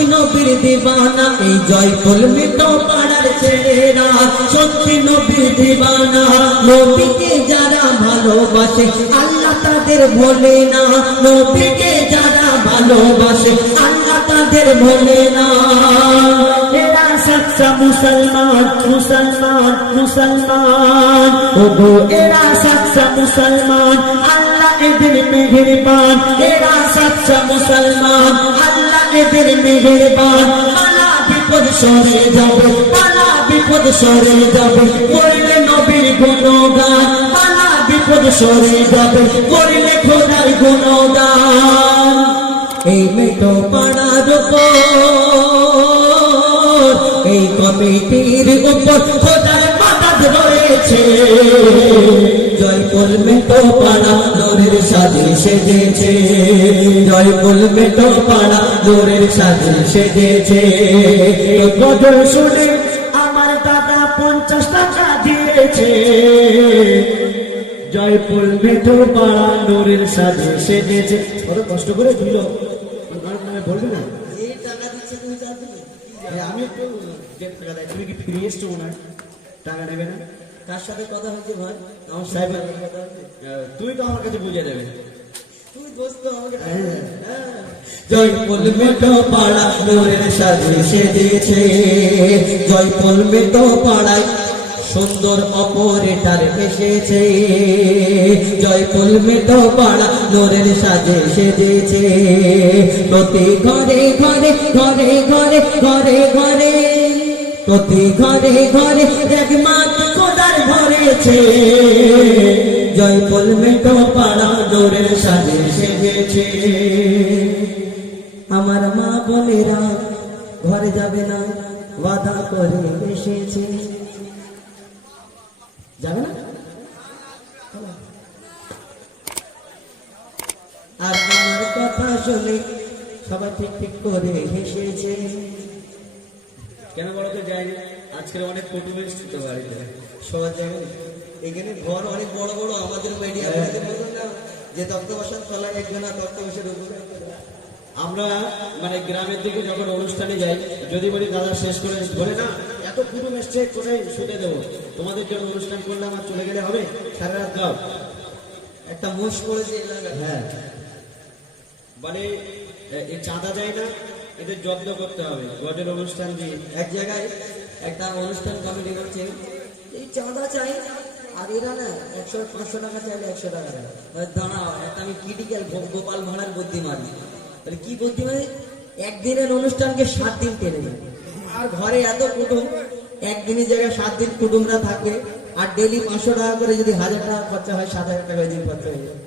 সত্যি নবীর দিবানা, এই জয়পুর মৃত পাড়ার ছেলেরা। সত্যি নবীর দিবানা, নবীকে যারা ভালোবাসে, আল্লাহ তাদের ভোলে না। নবীকে যারা ভালোবাসে, আল্লাহ তাদের ভোলে না। মুসলমান মুসলমান মুসলমান। এরা সচ্চা মুসলমান, আল্লাহ এদের মেহেরবান। এরা সচ্চা মুসলমান, আল্লাহ বিপদ সরে বিপদ সরে নবীর গুণগান বিপদ সরে খোদার গুণগান। এই মেটো পাড়ার উপর, এই কমিটির উপর খোদার রয়েছে। জয়পুর মেটো পাড়া দৌড়ের সাজে সেজেছে জয়পুর মেটো পাড়া দৌড়ের সাজে সেজেছে। শুনে আমার দাদা পঞ্চাশ টাকা দিয়েছে। জয়পুর মেঠো পাড়া নোরের সাজে সেজেছে। কত কষ্ট করে দিল। বলবে না? দিবে আমি একটু তুমি কি ফিরে এসছো হয়? টাকা নেবে না? কার সাথে কথা হয়েছে ভাই? আমার সাহেব তুই তো আমার কাছে বুঝিয়ে দেবে। তুই দোস্ত আমাকে হ্যাঁ। জয়পুর মেটো পাড়া নোরের সাজে সেজেছে। জয়পুর মেটো পাড়ায় সুন্দর অপরেটার এসেছে। জয়পুর মেটো পাড়া নোরের সাজে সেজেছে। প্রতি ঘরে ঘরে ঘরে ঘরে ঘরে ঘরে প্রতি ঘরে ঘরে একমাত কোদার ভরেছে। জয়পুর মেটো পাড়া নোরের সাজে সেজেছে। আমার মা বোনেরা, ঘরে যাবে না, বাধা করে এসেছে। যাবে না? আর আমার কথা শুনে সবাই ঠিক ঠিক করে হেসেছে। কেন বলো? আজকের অনেক কুটুম এসেছে বাড়িতে। সবার যেমন এখানে ঘর অনেক বড় বড় আমাদের না যে তত্ত্বাবসান তলায় একজন আর তত্ত্বাবসান উপরে আমরা মানে গ্রামের দিকে যখন অনুষ্ঠানে যাই যদি বলি দাদা শেষ করে ধরে না এত কুটুম এসছে কোথায় শুনে দেবো? তোমাদের জন্য অনুষ্ঠান করলাম আর চলে গেলে হবে? সারা রাত গাও একটা মোষ এলাকায় হ্যাঁ। মানে চাঁদা যায় না এদের যত্ন করতে হবে। গজের অনুষ্ঠান দিয়ে। এক জায়গায় একটা অনুষ্ঠান কমিটি করছে এই চাঁদা চাই, আর এরা না একশো, পাঁচশো টাকা চাইলে একশো টাকা দাঁড়াও, একটা আমি ক্রিটিক্যাল গোপাল ভাড়ার বুদ্ধি মারি। তাহলে কি বুদ্ধি মারি একদিনের অনুষ্ঠানকে সাত দিন টেনে দেয় আর ঘরে এত কুটুম, একদিনের জায়গায় সাত দিন কুটুমরা থাকে, আর ডেলি পাঁচশো টাকা করে যদি হাজার টাকা খরচা হয়, সাত হাজার টাকা দিন খরচা হয়ে যায়।